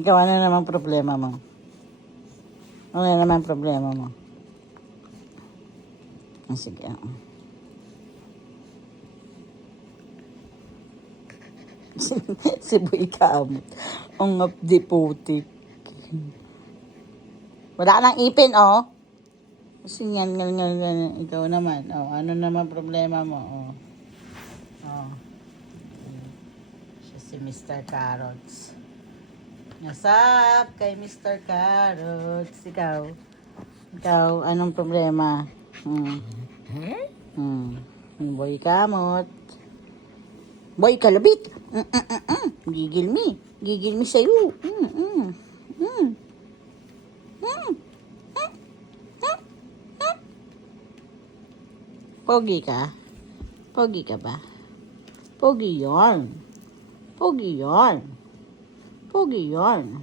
Ikaw, ano naman problema mo? Ano naman problema mo? Sige. Si Boy Kamot. Ang ngapdi putik. Wala nang ipin, oh. Kasi yan. Ikaw naman. Oh, ano naman problema mo? Oh. Oh. Siya si Mr. Carrots. Nasap kay Mr. Carrots. Ikaw, anong problema? Boy Kamot. Boy Kalabit. Gigil me sa'yo. Pogi ka? Pogi ka ba? Pogi yarn. Pogi yarn. Pogi yarn.